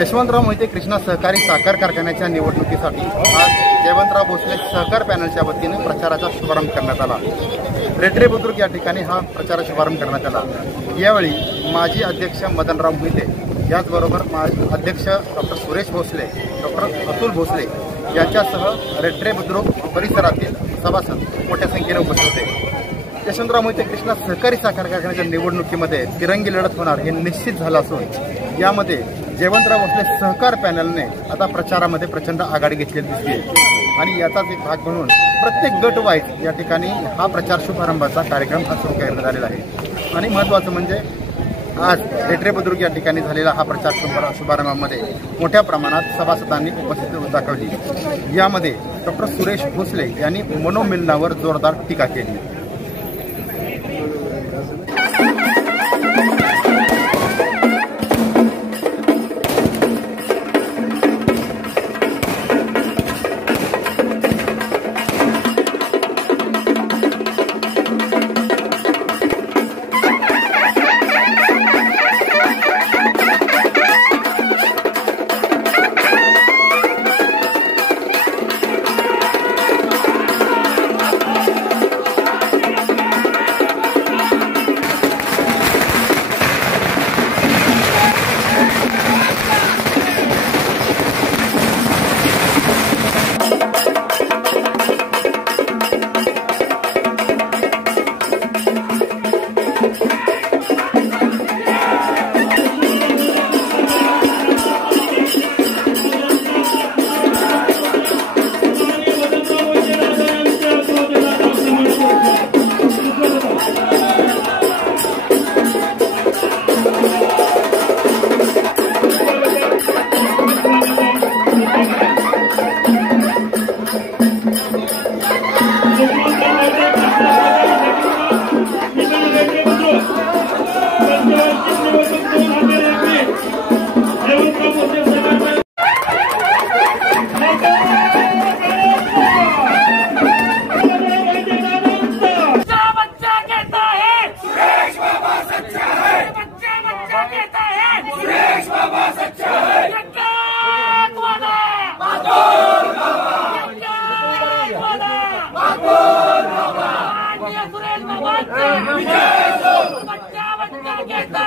यशवंतराव मोहिते कृष्णा सहकारी साखर कारखान्याच्या निवडणुकीसाठी आज जयवंतराव भोसले सहकार पॅनलच्या वतीने प्रचाराचा शुभारंभ करण्यात आला। रेड्रे बुद्रुक या ठिकाणी हा प्रचार शुभारंभ करण्यात आला। यावेळी माजी अध्यक्ष मदनराव मोहिते, याचबरोबर माजी अध्यक्ष डॉक्टर सुरेश भोसले, डॉक्टर अतुल भोसले यांच्यासह रेड्रे बुद्रुक परिसरातील सभासद मोठ्या संख्येने उपस्थित होते। यशवंतराव मोहिते कृष्णा सहकारी साखर कारखान्याच्या निवडणुकीमध्ये तिरंगी लढत होणार हे निश्चित झालं असून यामध्ये जयवंतराव भोसले सहकार पॅनलने आता प्रचारामध्ये प्रचंड आघाडी घेतलेली दिसते आणि याचाच एक भाग म्हणून प्रत्येक गट वाईज या ठिकाणी हा प्रचार शुभारंभाचा कार्यक्रम हा सुरू करण्यात आलेला आहे। आणि महत्त्वाचं म्हणजे आज रेड्रे बुद्रुक या ठिकाणी झालेला हा प्रचार शुभारंभामध्ये मोठ्या प्रमाणात सभासदांनी उपस्थिती दाखवली। यामध्ये डॉक्टर सुरेश भोसले यांनी मनोमिलनावर जोरदार टीका केली।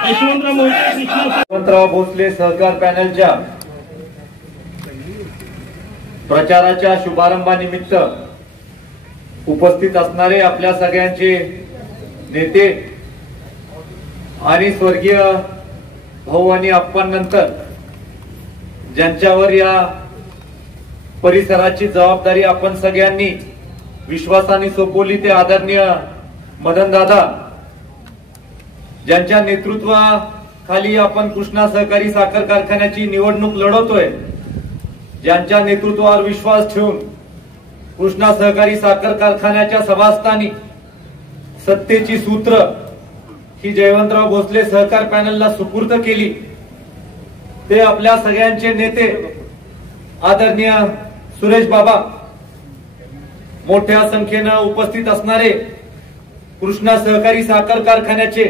यशवंतराव भोसले सहकार पॅनलच्या प्रचाराच्या शुभारंभानिमित्त उपस्थित असणारे आपल्या सगळ्यांचे नेते आणि स्वर्गीय भाऊ आणि आप्पांनंतर ज्यांच्यावर या परिसराची जबाबदारी आपण सगळ्यांनी विश्वासाने सोपवली ते आदरणीय मदन दादा, ज्यांच्या नेतृत्वाखाली आपण कृष्णा सहकारी साखर कारखान्याची निवडणूक लढवतोय, ज्यांच्या नेतृत्वावर विश्वास ठेवून कृष्णा सहकारी साखर कारखान्याच्या सभासदांनी सत्तेची सूत्र ही जयवंतराव भोसले सहकार पॅनलला सुपूर्द केली, ते आपल्या सगळ्यांचे नेते आदरणीय सुरेश बाबा, मोठ्या संख्येनं उपस्थित असणारे कृष्णा सहकारी साखर कारखान्याचे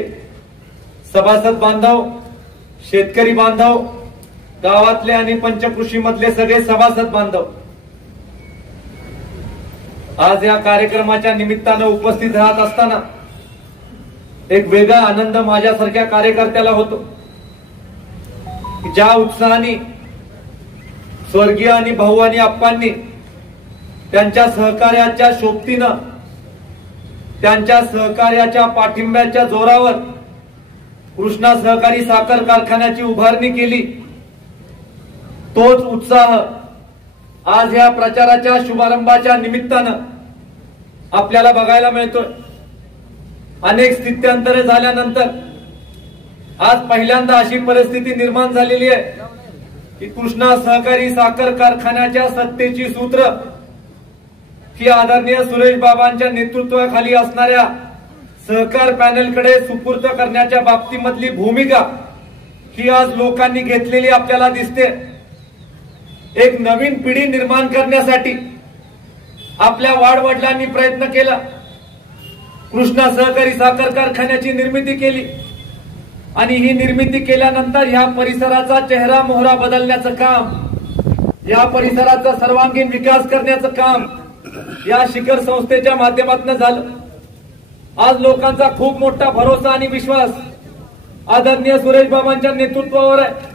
सभासद बांधव, शेतकरी बांधव, गावातले आणि पंचकृषी मधले सगळे सभासद बांधव, आज या कार्यक्रमाच्या निमित्तानं उपस्थित राहत असताना एक वेगळा आनंद माझ्यासारख्या कार्यकर्त्याला होतो। ज्या उत्साहाने स्वर्गीय आणि भाऊ आणि आप्पांनी त्यांच्या सहकार्याच्या शोभतीनं, त्यांच्या सहकार्याच्या पाठिंब्याच्या जोरावर कृष्णा सहकारी साखर कारखान्याची उभारणी केली, तोच उत्साह आज या प्रचाराच्या शुभारंभाच्या निमित्तानं आपल्याला बघायला मिळतोय। अनेक स्थित्यंतरे झाल्यानंतर आज पहिल्यांदा अशी परिस्थिती निर्माण झालेली आहे की कृष्णा सहकारी साखर कारखान्याच्या सत्तेची सूत्र ही आदरणीय सुरेश बाबांच्या नेतृत्वाखाली असणाऱ्या सहकार पॅनलकडे सुपूर्द करण्याच्या बाबतीमधली भूमिका ही आज लोकांनी घेतलेली आपल्याला दिसते। एक नवीन पिढी निर्माण करण्यासाठी आपल्या वाडवडिलांनी प्रयत्न केला, कृष्णा सहकारी साखर कारखान्याची निर्मिती केली। आणि ही निर्मिती केल्यानंतर ह्या परिसराचा चेहरा मोहरा बदलण्याचं काम, या परिसराचा सर्वांगीण विकास करण्याचं काम या शिखर संस्थेच्या माध्यमातून झालं. आज लोकांचा खूप मोठा भरोसा आणि विश्वास आदरणीय सुरेश बाबांच्या नेतृत्वावर आहे.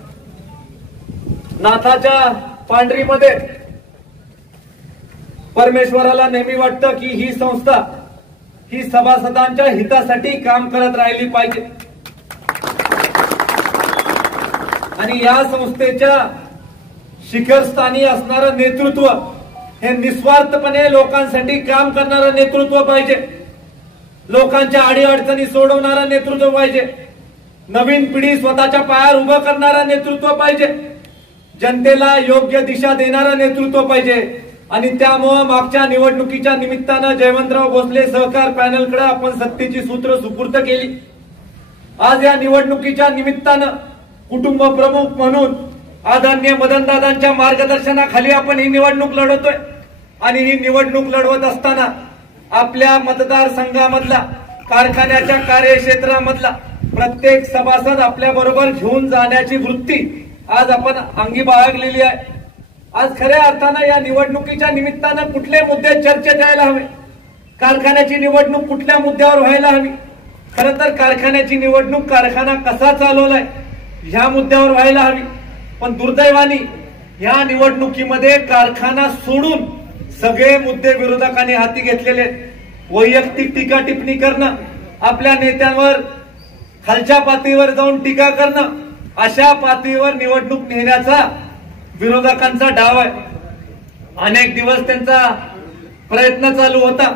नाथाच्या पांढरीमध्ये परमेश्वराला नेहमी वाटतं की ही संस्था ही सभासदांच्या हितासाठी काम करत राहिली पाहिजे आणि या संस्थेच्या शिखरस्थानी असणारं नेतृत्व हे निस्वार्थपणे लोकांसाठी काम करणारं नेतृत्व पाहिजे. लोकांच्या अडीअडचणी सोडवणारं नेतृत्व पाहिजे. नवीन पिढी स्वतःच्या पायावर उभं करणारं नेतृत्व पाहिजे. जनतेला योग्य दिशा देणारं नेतृत्व पाहिजे. आणि त्यामुळे मागच्या निवडणुकीच्या निमित्तानं जयवंतराव भोसले सहकार पॅनलकडे आपण सत्तेची सूत्र सुपूर्द केली. आज या निवडणुकीच्या निमित्तानं कुटुंब प्रमुख म्हणून आदरणीय मदनदादांच्या मार्गदर्शनाखाली आपण ही निवडणूक लढवतोय. आणि ही निवडणूक लढवत असताना आपल्या मतदारसंघामधला, कारखान्याच्या कार्यक्षेत्रामधला प्रत्येक सभासद आपल्या बरोबर घेऊन जाण्याची वृत्ती आज आपण अंगी बाळगलेली आहे. आज खऱ्या अर्थानं या निवडणुकीच्या निमित्तानं कुठले मुद्दे चर्चेत यायला हवे, कारखान्याची निवडणूक कुठल्या मुद्द्यावर व्हायला हवी. खरं तर कारखान्याची निवडणूक कारखाना कसा चालवलाय ह्या मुद्द्यावर व्हायला हवी. पण दुर्दैवाने या निवडणुकीमध्ये कारखाना सोडून सगळे मुद्दे विरोधकांनी हाती घेतलेले. वैयक्तिक टीका टिप्पणी करणं, आपल्या नेत्यांवर खालच्या पातळीवर जाऊन टीका करणं, अशा पातळीवर निवडणूक नेण्याचा विरोधकांचा डाव आहे. अनेक दिवस त्यांचा प्रयत्न चालू होता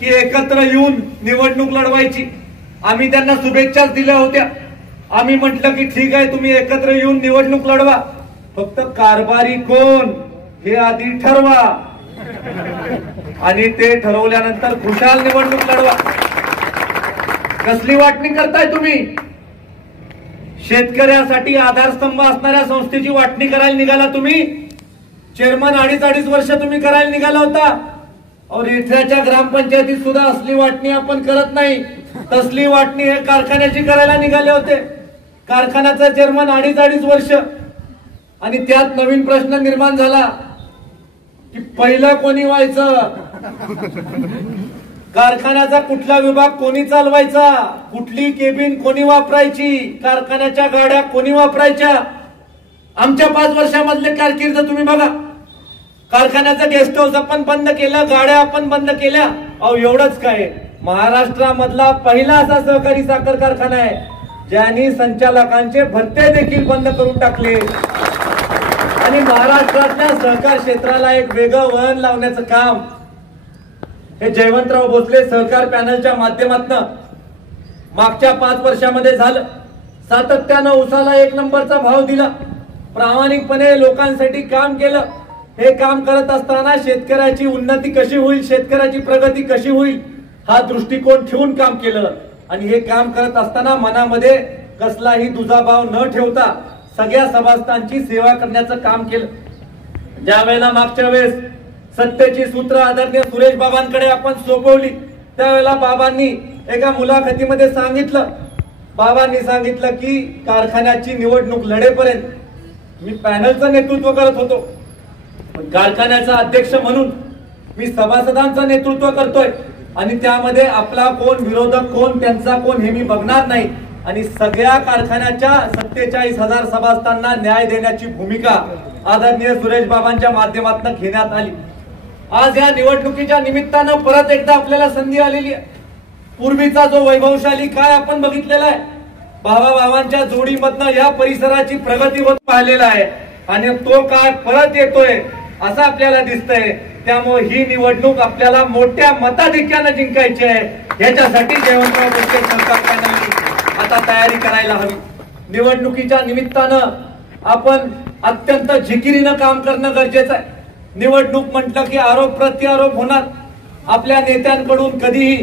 की एकत्र येऊन निवडणूक लढवायची. आम्ही त्यांना शुभेच्छाच दिल्या होत्या. आम्ही म्हटलं की ठीक आहे, तुम्ही एकत्र येऊन निवडणूक लढवा, फक्त कारभारी कोण हे आधी ठरवा आणि ते ठरवल्यानंतर खुशाल निवडणूक लढवा. कसली वाटणी करताय तुम्ही? शेतकऱ्यासाठी आधारस्तंभ असणाऱ्या संस्थेची वाटणी करायला निघाला तुम्ही. चेअरमन अडीच वर्ष तुम्ही करायला निघाला होता. और इथल्याच्या ग्रामपंचायतीत सुद्धा असली वाटणी आपण करत नाही. तसली वाटणी हे कारखान्याची करायला निघाले होते. कारखान्याचा चेअरमन अडीच वर्ष. आणि त्यात नवीन प्रश्न निर्माण झाला की पहिलं कोणी व्हायचं, कारखान्याचा कुठला विभाग कोणी चालवायचा, कुठली केबिन कोणी वापरायची, कारखान्याच्या गाड्या कोणी वापरायच्या. आमच्या 5 वर्षामधले कारकीर्द तुम्ही बघा. कारखान्याचं गेस्ट हाऊस आपण बंद केलं, गाड्या आपण बंद केल्या. अहो एवढंच काय, महाराष्ट्रामधला पहिला असा सहकारी साखर कारखाना आहे ज्यांनी संचालकांचे भत्ते देखील बंद करून टाकले. आणि महाराष्ट्रातल्या सहकार क्षेत्राला एक वेगळं वळण लावण्याचं काम हे जयवंतराव भोसले सहकार पॅनलच्या माध्यमातून मागच्या 5 वर्षामध्ये झालं. सातत्यानं उसाला 1 नंबरचा भाव दिला, प्रामाणिकपणे लोकांसाठी काम केलं. हे काम करत असताना शेतकऱ्याची उन्नती कशी होईल, शेतकऱ्याची प्रगती कशी होईल हा दृष्टिकोन ठेवून काम केलं. आणि हे काम करत असताना मनामध्ये कसलाही दुजाभाव न ठेवता सगळ्या सभासदांची सेवा करण्याचं काम केलं. ज्या वेळेला मागच्या वेळेस सत्तेची सूत्र आदरणीय सुरेश बाबांकडे आपण सोपवली, त्यावेळेला बाबांनी एका मुलाखतीमध्ये सांगितलं, बाबांनी सांगितलं की कारखान्याची निवडणूक लढेपर्यंत मी पॅनलचं नेतृत्व करत होतो, कारखान्याचा अध्यक्ष म्हणून मी सभासदांचं नेतृत्व करतोय. आणि त्यामध्ये आपला कोण, विरोधक कोण, त्यांचा कोण हे मी बघणार नाही. आणि सगळ्या कारखान्याच्या 47,000 सभासदांना न्याय देण्याची भूमिका आदरणीय सुरेश बाबांच्या माध्यमातून घेण्यात आली. आज या निवडणुकीच्या निमित्तानं परत एकदा आपल्याला संधी आलेली आहे. पूर्वीचा जो वैभवशाली काळ आपण बघितलेला आहे, भावाभावांच्या जोडीमधनं या परिसराची प्रगती होत पाहिलेला आहे आणि तो काळ परत येतोय असं आपल्याला दिसतंय. त्यामुळे ही निवडणूक आपल्याला मोठ्या मताधिक्यानं जिंकायची आहे. याच्यासाठी जयवंतराव भोसले सहकार पॅनलने आता तयारी करायला हवी. निवडणुकीच्या निमित्तानं आपण अत्यंत जिकिरीनं काम करणं गरजेचं आहे. निवडणूक म्हटलं की आरोप प्रत्यारोप होणार. आपल्या नेत्यांकडून कधीही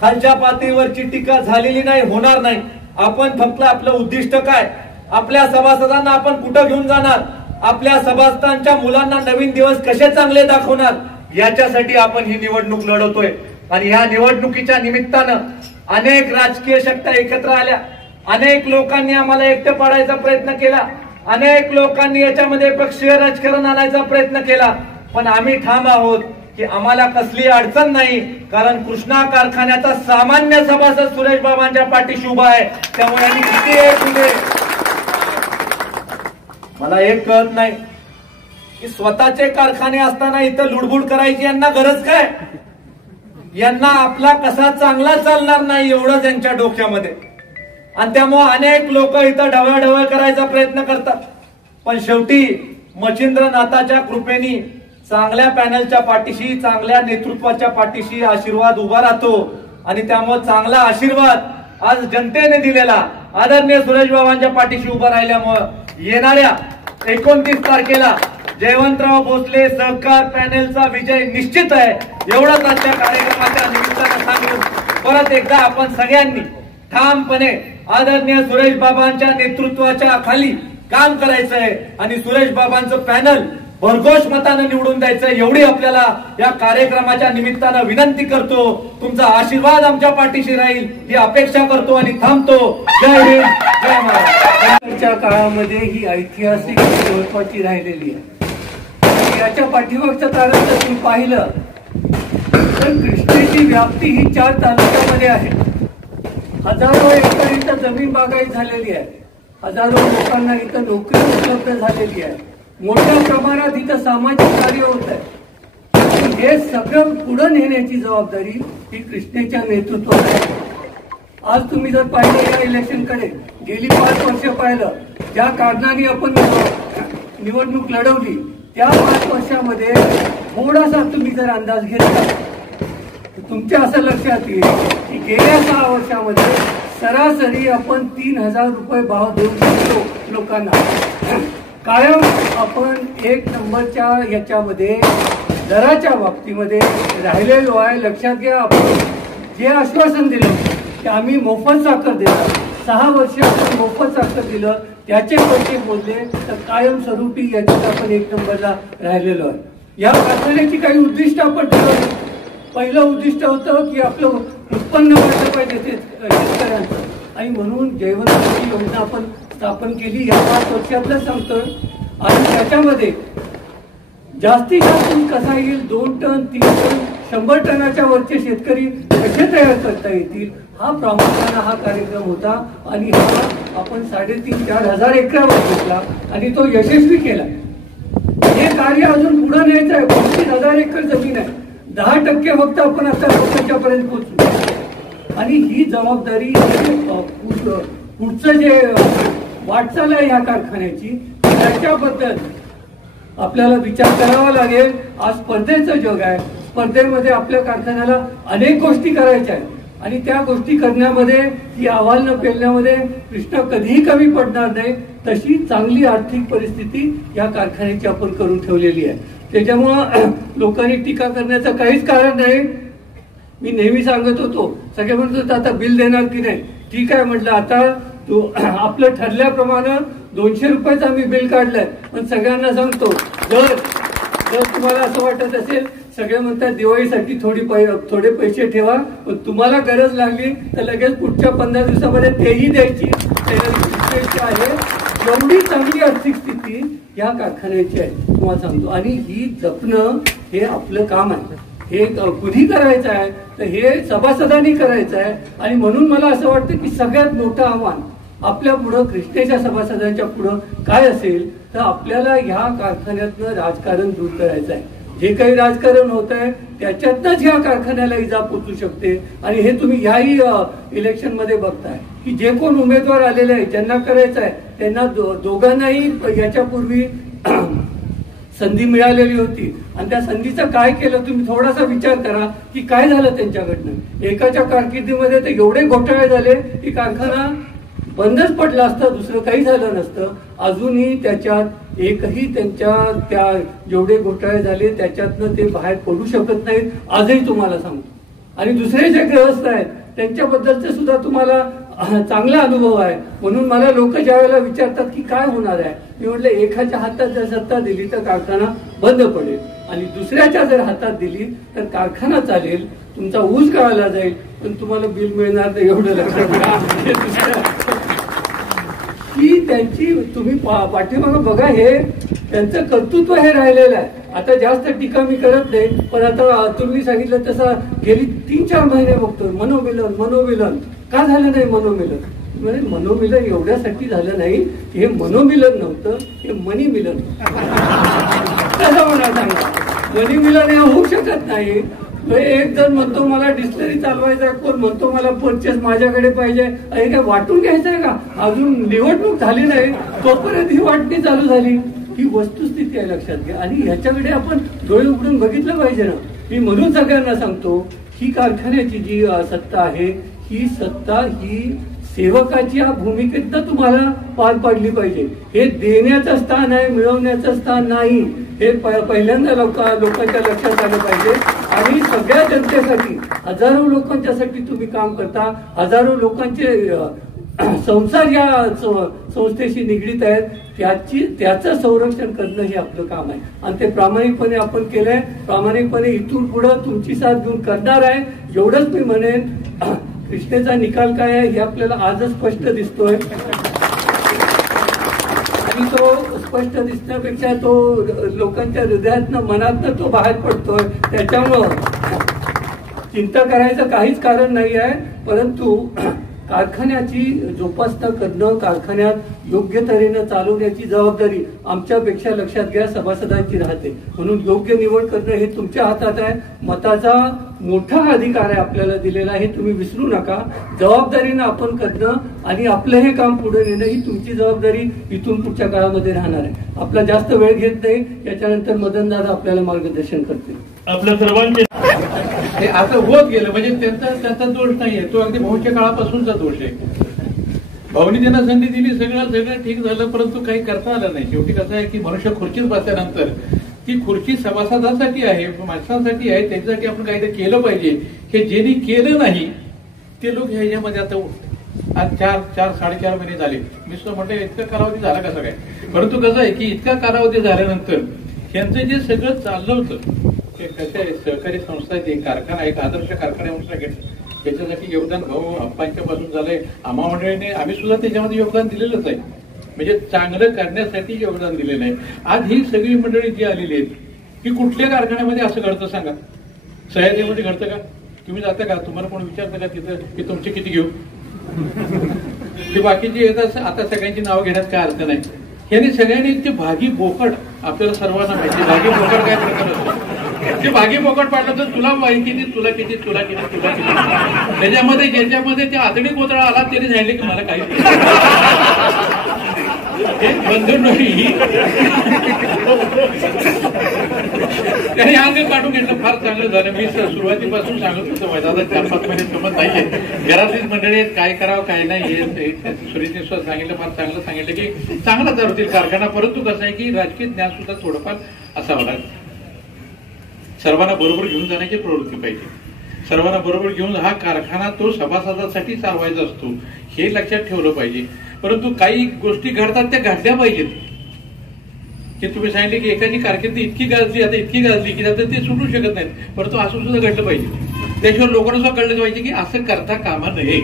खालच्या पातळीवरची टीका झालेली नाही, होणार नाही. आपण फक्त आपलं उद्दिष्ट काय, आपल्या सभासदांना आपण कुठं घेऊन जाणार, आपल्या सभासदांच्या मुलांना नवीन दिवस कसे चांगले दाखवणार, याच्यासाठी आपण ही निवडणूक लढवतोय. आणि ह्या निवडणुकीच्या निमित्तानं अनेक राजकीय शक्ती एकत्र आल्या. अनेक लोकांनी आम्हाला एकटं पाडायचा प्रयत्न केला, अनेक लोकांनी याच्यामध्ये पक्षीय राजकारण आणायचा प्रयत्न केला, पण आम्ही ठाम आहोत की आम्हाला कसली अडचण नाही, कारण कृष्णा कारखान्याचा सामान्य सभासद सुरेश बाबांच्या पाठीशी उभा आहे. त्यामुळे आम्ही किती एक उभे. मला एक कळत नाही की स्वतःचे कारखाने असताना इथं लुडबुड करायची यांना गरज काय? यांना आपला कसा चांगला चालणार नाही एवढंच यांच्या डोक्यामध्ये, आणि त्यामुळे अनेक लोक इथं ढवळढवळ करायचा प्रयत्न करतात. पण शेवटी मच्छिंद्रनाथाच्या कृपेने चांगल्या पॅनलच्या पाठीशी, चांगल्या नेतृत्वाच्या पाठीशी आशीर्वाद उभा राहतो, आणि त्यामुळे चांगला आशीर्वाद आज जनतेने दिलेला आदरणीय सुरेश बाबांच्या पाठीशी उभा राहिल्यामुळे येणाऱ्या 29 तारखेला जयवंतराव भोसले सहकार पॅनेलचा विजय निश्चित आहे. एवढंच आजच्या कार्यक्रमाच्या निमित्तानं सांगून परत एकदा आपण सगळ्यांनी ठामपणे आदरणीय सुरेश बाबांच्या नेतृत्वाच्या खाली काम करायचं आहे आणि सुरेश बाबांचं पॅनल भरघोष मतानं निवडून द्यायचं, एवढी आपल्याला या कार्यक्रमाच्या निमित्तानं विनंती करतो. तुमचा आशीर्वाद आमच्या पाठीशी राहील ही अपेक्षा करतो आणि थांबतो. जय हिंद, जय महाराष्ट्र. काळामध्ये ही ऐतिहासिक महत्वाची राहिलेली आहे. याच्या पाठीमागचं कारण जर तुम्ही पाहिलं तर कृष्णेची व्याप्ती ही 4 तालुक्यामध्ये आहे. हजारो एकर इथं जमीन बागायत झालेली आहे. हजारो लोकांना इथं नोकरी उपलब्ध झालेली आहे. मोठ्या प्रमाणात इथं सामाजिक कार्य होत आहे. हे सगळं पुढे नेण्याची जबाबदारी ही कृष्णेच्या नेतृत्वात आहे. आज तुम्ही जर पाहिलं या इलेक्शनकडे गेली 5 वर्ष पाहिलं, ज्या कारणाने आपण निवडणूक लढवली त्या 5 वर्षामध्ये थोडासा तुम्ही जर अंदाज घेतला तर तुमच्या असं लक्षात येईल की गेल्या 6 वर्षामध्ये सरासरी आपण 3000 रुपये भाव देऊ शकतो लोकांना. कायम आपण 1 नंबरच्या याच्यामध्ये दराच्या बाबतीमध्ये राहिलेलो आहे. लक्षात घ्या, आपण जे आश्वासन दिलं की आम्ही मोफत साखर देणार, 6 वर्ष आपण मोफत साखर दिलं, त्याचे पैसे मोजले तर कायमस्वरूपी याच्यात आपण 1 नंबरला राहिलेलो आहे. या कारखान्याची काही उद्दिष्ट आपण ठरवली. पहिलं उद्दिष्ट होतं की आपलं उत्पन्न वाढलं पाहिजे शेतकऱ्यांचं, आणि म्हणून जयवंतरावची योजना आपण स्थापन केली. या 5 वर्षातलं सांगतोय, आणि त्याच्यामध्ये जास्तीत जास्त कसा येईल, 2 टन 3 टन 100 टनाच्या वरचे शेतकरी कसे तयार करता येतील हा प्रामुख्याने हा कार्यक्रम होता. आणि हा आपण 3,500-4 हजार एकरावर घेतला आणि तो यशस्वी केला. हे कार्य अजून पुढे न्यायचं आहे. 35,000 एकर जमीन आहे, 10% फक्त आपण आता लोकांच्यापर्यंत पोहोचलो. आणि ही जबाबदारी पुढचं जे वाटचाल आहे ह्या कारखान्याची त्याच्याबद्दल आपल्याला विचार करावा लागेल. आज स्पर्धेचं जग आहे. स्पर्धेमध्ये आपल्या कारखान्याला अनेक गोष्टी करायच्या आहेत, आणि त्या गोष्टी करण्यामध्ये ही आव्हान पेलण्यामध्ये कृष्णा कधीही कमी पडणार नाही. तशी चांगली आर्थिक परिस्थिती या कारखान्याची आपण करून ठेवलेली आहे. त्याच्यामुळं लोकांनी टीका करण्याचं काहीच कारण नाही. मी नेहमी सांगत होतो, सगळे म्हणत होते आता बिल देणार की नाही. ठीक आहे म्हटलं, आता तो आपलं ठरल्याप्रमाणे 200 रुपयाचं आम्ही बिल काढलंय. पण सगळ्यांना सांगतो, जर तुम्हाला असं वाटत असेल, सगळे म्हणतात दिवाळीसाठी थोडे पैसे ठेवा, पण तुम्हाला गरज लागली तर लगेच पुढच्या 15 दिवसामध्ये तेही द्यायची तयारी आहे. एवढी चांगली आर्थिक स्थिती या कारखान्याची आहे तुम्हाला सांगतो. आणि ही जपणं हे आपलं काम आहे. हे कुणी करायचं आहे तर हे सभासदांनी करायचं आहे. आणि म्हणून मला असं वाटतं की सगळ्यात मोठं आव्हान आपल्या पुढं कृष्णेच्या सभासदांच्या पुढं काय असेल तर आपल्याला ह्या कारखान्यातनं राजकारण दूर करायचं आहे. जे काही राजकारण होत आहे त्याच्यातनंच ह्या कारखान्याला इजा पोचू शकते. आणि हे तुम्ही ह्याही इलेक्शन मध्ये बघताय की जे कोण उमेदवार आलेले आहेत ज्यांना करायचं आहे त्यांना दोघांनाही याच्यापूर्वी संधी मिळालेली होती. आणि त्या संधीचं काय केलं तुम्ही थोडासा विचार करा की काय झालं त्यांच्याकडनं. एकाच्या कारकिर्दीमध्ये तर एवढे घोटाळे झाले की कारखाना बंदच पडला असता, दुसरं काही झालं नसतं. अजूनही त्याच्यात एकही त्यांच्या त्या जेवढे घोटाळे झाले त्याच्यातनं ते बाहेर पडू शकत नाहीत आजही तुम्हाला सांगतो. आणि दुसरे जे ग्रहस्थ आहेत त्यांच्याबद्दलचे सुद्धा तुम्हाला चांगला अनुभव आहे. म्हणून मला लोक ज्या वेळेला विचारतात की काय होणार आहे, मी म्हटलं एकाच्या हातात जर सत्ता दिली तर कारखाना बंद पडेल, आणि दुसऱ्याच्या जर हातात दिली तर कारखाना चालेल, तुमचा ऊस गळाला जाईल, पण तुम्हाला बिल मिळणार नाही एवढं लक्षात घ्या. की त्यांची तुम्ही पाठीमागं बघा, हे त्यांचं कर्तृत्व हे राहिलेलं आहे. आता जास्त टीका मी करत नाही, पण आता तुम्ही सांगितलं तसं गेली 3-4 महिने बघतो मनोमिलन का झालं नाही. मनोमिलन एवढ्यासाठी झालं नाही, हे मनोमिलन नव्हतं, हे मनीमिलन. कसं म्हणा सांगा, मनीमिलन हे होऊ शकत नाही. एक जण म्हणतो मला डिस्टलरी चालवायचं आहे, कोण म्हणतो मला परचेस माझ्याकडे पाहिजे. हे काय वाटून घ्यायचं आहे का? अजून निवडणूक झाली नाही तोपर्यंत ही वाटणी चालू झाली. ही वस्तुस्थिती आहे, लक्षात घ्या. आणि ह्याच्याकडे आपण डोळे उघडून बघितलं पाहिजे ना. मी म्हणून सगळ्यांना सांगतो, ही कारखान्याची जी सत्ता आहे, ही सत्ता ही सेवकाच्या भूमिकेतनं तुम्हाला पार पाडली पाहिजे. हे देण्याचं स्थान आहे, मिळवण्याचं स्थान नाही. हे पहिल्यांदा लोकांच्या लक्षात आलं पाहिजे. आणि सगळ्या जनतेसाठी, हजारो लोकांच्यासाठी तुम्ही काम करता. हजारो लोकांचे संसार या संस्थेशी निगडीत आहेत. त्याचं संरक्षण करणं हे आपलं काम आहे. आणि ते प्रामाणिकपणे आपण केलंय. प्रामाणिकपणे इथून पुढं तुमची साथ घेऊन करणार आहे. एवढंच मी म्हणेन. कृष्णेचा निकाल काय आहे हे आपल्याला आजच स्पष्ट दिसतोय. आणि तो स्पष्ट दिसण्यापेक्षा तो लोकांच्या हृदयातनं मनातनं तो बाहेर पडतोय. त्याच्यामुळं चिंता करायचं काहीच कारण नाही आहे. परंतु कारखान्याची जोपासना करणं, कारखान्यात योग्य तऱ्हेनं चालवण्याची जबाबदारी आमच्यापेक्षा, लक्षात घ्या, सभासदांची राहते. म्हणून योग्य निवड करणं हे तुमच्या हातात आहे. मताचा मोठा अधिकार आहे आपल्याला दिलेला, हे तुम्ही विसरू नका. जबाबदारीनं आपण करणं आणि आपलं हे काम पुढे नेणं ही तुमची जबाबदारी इथून पुढच्या काळामध्ये राहणार आहे. आपला जास्त वेळ घेत नाही. याच्यानंतर मदनदादा आपल्याला मार्गदर्शन करतील. आपल्या सर्वांचे ते आता होत गेलं, म्हणजे त्यांचा दोष नाहीये, तो अगदी भाऊच्या काळापासूनचा दोष आहे. भाऊनी त्यांना संधी दिली, सगळं ठीक झालं, परंतु काही करता आलं नाही. शेवटी कसं आहे की मनुष्य खुर्चीत बसल्यानंतर ती खुर्ची सभासदांसाठी आहे, माणसांसाठी आहे, त्याच्यासाठी आपण काहीतरी केलं पाहिजे. हे ज्यांनी केलं नाही ते लोक ह्याच्यामध्ये आता उठते. आज 4-4.5 महिने झाले. मी म्हटलं इतका कालावधी झाला कसं काय. परंतु कसं आहे की इतका कालावधी झाल्यानंतर यांचं जे सगळं चाललं होतं, ते कसं आहे, सहकारी संस्था आहे, कारखाना एक आदर्श कारखाना म्हणून सांगितलं, त्याच्यासाठी योगदान भाऊ आप्पांच्या पासून झालंय. आम्हा मंडळीने आम्ही सुद्धा त्याच्यामध्ये योगदान दिलेलंच आहे. म्हणजे चांगलं करण्यासाठी योगदान दिलेलं आहे. आज ही सगळी मंडळी जी आलेली आहेत, की कुठल्या कारखान्यामध्ये असं घडतं सांगा? सह्याद्रीमध्ये घडतं का? तुम्ही जाता का? तुम्हाला कोण विचारतं का तिथं की तुमचे किती घेऊ? ते बाकीचे येतात. आता सगळ्यांची नावं घेण्यात काय अर्थ नाही. यांनी सगळ्यांनी ते भागी बोकड आपल्याला सर्वांना माहिती. भागी बोकड काय प्रकार असतो? ते भागी बोकड पाडलं तर तुला किती, तुला किती, तुला किती, तुला किती. त्याच्यामध्ये ज्याच्यामध्ये ते आतडी कोतळा आला त्याने सांगितले की मला काही बंधन नाही. त्याने अंग काढून घेतलं. फार चांगलं झालं. मी सुरुवातीपासून सांगत होतो, आता 4-5 महिने समज नाहीये. घरातलीच मंडळी काय करावं काय नाही हे सुरेशने सुद्धा सांगितलं. फार चांगलं सांगितलं की चांगला चालवतील कारखाना. परंतु कसं आहे की राजकीय ज्ञान सुद्धा थोडंफार असावं लागतं. सर्वांना बरोबर घेऊन जाण्याची प्रवृत्ती पाहिजे. सर्वांना बरोबर घेऊन हा कारखाना तो सभासदासाठी चालवायचा असतो हे लक्षात ठेवलं पाहिजे. परंतु काही गोष्टी घडतात त्या घडल्या पाहिजेत. की तुम्ही सांगितले की एखादी कारकीर्द इतकी गाजली की आता ते सुटू शकत नाहीत. परंतु असं सुद्धा घडलं पाहिजे. त्याशिवाय लोकांना सुद्धा कळलं पाहिजे की असं करता कामा नये.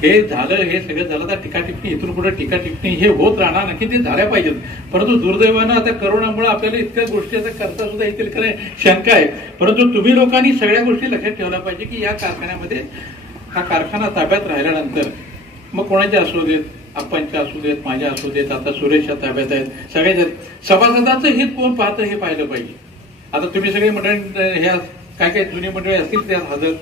हे झालं, हे सगळं झालं तर टीकाटिप्पणी, इथून पुढे टीकाटिप्पणी हे होत राहणार नक्की, ते झाल्या पाहिजेत. परंतु दुर्दैवानं आता करोनामुळे आपल्याला इतक्या गोष्टी आता करता सुद्धा येतील का शंका आहे. परंतु तुम्ही लोकांनी सगळ्या गोष्टी लक्षात ठेवल्या पाहिजे की या कारखान्यामध्ये हा कारखाना ताब्यात राहिल्यानंतर मग कोणाचे असू देत, आप्पांच्या असू देत, माझ्या असू देत, आता सुरेशच्या ताब्यात आहेत, सगळ्याच्या सभासदांचं हित कोण पाहतं हे पाहिलं पाहिजे. आता तुम्ही सगळे मंडळी ह्या काय जुनी मंडळी असतील त्यात हजर.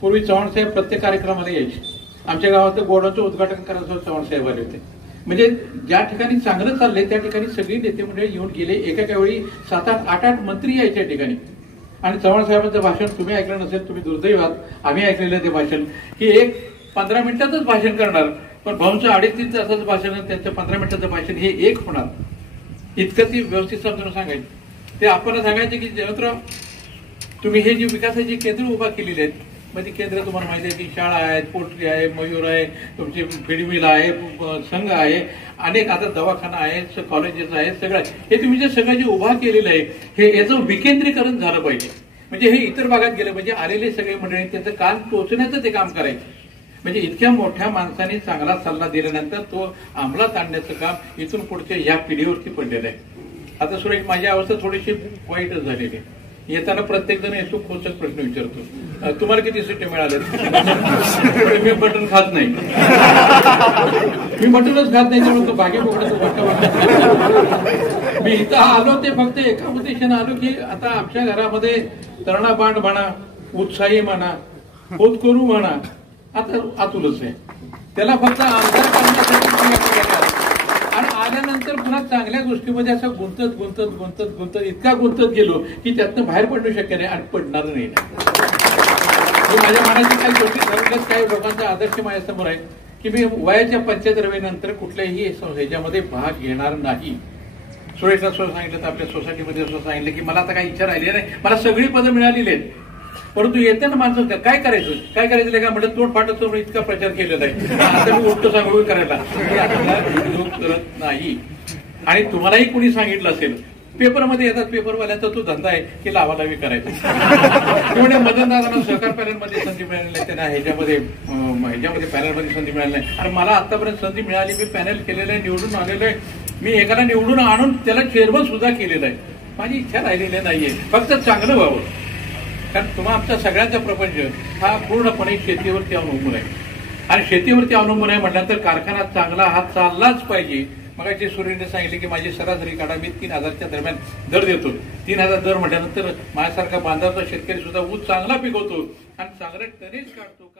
पूर्वी चव्हाण साहेब प्रत्येक कार्यक्रमाला यायचे. आमच्या गावात गोडाचं उद्घाटन करायचं चव्हाण साहेब आले होते. म्हणजे ज्या ठिकाणी चांगलं चाललंय त्या ठिकाणी सगळी नेते मंडळी येऊन गेले. एका वेळी 7-8 मंत्री यायच्या ठिकाणी. आणि चव्हाण साहेबांचं भाषण तुम्ही ऐकलं नसेल, तुम्ही दुर्दैव आहात. आम्ही ऐकलेलं ते भाषण की 15 मिनिटातच भाषण करणार. पण भाऊंचं 2.5-3 तासाचं भाषण, त्यांचं 15 मिनिटाचं भाषण हे एक होणार. इतकं ती व्यवस्थित समजून सांगायची. ते आपण सांगायचे की जयवंतराव तुम्ही हे जी विकासाची केंद्र उभा केलेली आहेत, म्हणजे केंद्र तुम्हाला माहिती आहे की शाळा आहेत, पोल्ट्री आहे, मयूर आहे, तुमची फीडमिल आहे, संघ आहे, अनेक आता दवाखाना आहे, कॉलेजेस आहेत, सगळं हे तुम्ही जे सगळं जे उभा केलेलं आहे हे याचं विकेंद्रीकरण झालं पाहिजे. म्हणजे हे इतर भागात गेलं म्हणजे आलेले सगळे मंडळी त्यांचं कान टोचण्याचं ते काम करायचं. म्हणजे इतक्या मोठ्या माणसाने चांगला सल्ला दिल्यानंतर तो अंमलात आणण्याचं काम इथून पुढच्या या पिढीवरती पडलेलं आहे. आता सुरेश माझी अवस्था थोडीशी वाईटच झालेली आहे. येताना प्रत्येक जण येतो खोचक प्रश्न विचारतो, तुम्हाला किती सुट्टे मिळाले? मी बटन खात नाही, मी बटनच खात नाही, त्यामुळे तो भागी मी इथं आलो ते फक्त एका उद्देशाने आलो की आता आमच्या घरामध्ये तरणा बांड म्हणा, उत्साही म्हणा, होतकरू म्हणा, आता अतुलच आहे. त्याला फक्त आमदार करण्यासाठी आणि आल्यानंतर पुन्हा चांगल्या गोष्टीमध्ये असं गुंतत इतका गुंतत गेलो की त्यातनं बाहेर पडणं शक्य नाही आणि पडणार नाही. माझ्या मनाची काही गोष्टी ठरवल्यात, काही लोकांचा आदर्श माझ्यासमोर आहे की मी वयाच्या 75 नंतर कुठल्याही ह्याच्यामध्ये भाग घेणार नाही. सुरेशला सांगितलं, आपल्या सोसायटीमध्ये सांगितलं की मला आता काही इच्छा राहिली नाही, मला सगळी पदं मिळालेली आहेत, परंतु येते ना माणसं काय करायचं का म्हटलं तोंड फाटत इतका प्रचार केलेला आहे, आता मी उलट सांगू करायला करत नाही. आणि तुम्हालाही कुणी सांगितलं असेल, पेपरमध्ये येतात पेपरवाल्याचा तो धंदा आहे की लावालावी करायचा. म्हणजे मदनदादांना सहकार पॅनलमध्ये संधी मिळाली नाही, त्यांना ह्याच्यामध्ये पॅनलमध्ये संधी मिळाली नाही. आणि मला आतापर्यंत संधी मिळाली, मी पॅनल केलेलं आहे, निवडून आलेलो आहे, मी एकाला निवडून आणून त्याला चेअरमन सुद्धा केलेलं आहे. माझी इच्छा राहिलेली नाहीये, फक्त चांगलं व्हावं. कारण तुम्हा आमचा सगळ्यांचा प्रपंच हा पूर्णपणे शेतीवरती अवलंबून आहे. आणि शेतीवरती अवलंबून आहे म्हटल्यानंतर कारखाना चांगला हा चाललाच पाहिजे. मगाशी सूर्यने सांगितले की माझी सरासरी काढा, मी 3000च्या दरम्यान दर देतो. 3000 दर म्हटल्यानंतर माझ्यासारखा बांधाचा शेतकरी सुद्धा ऊस चांगला पिकवतो आणि चांगला टनेज काढतो.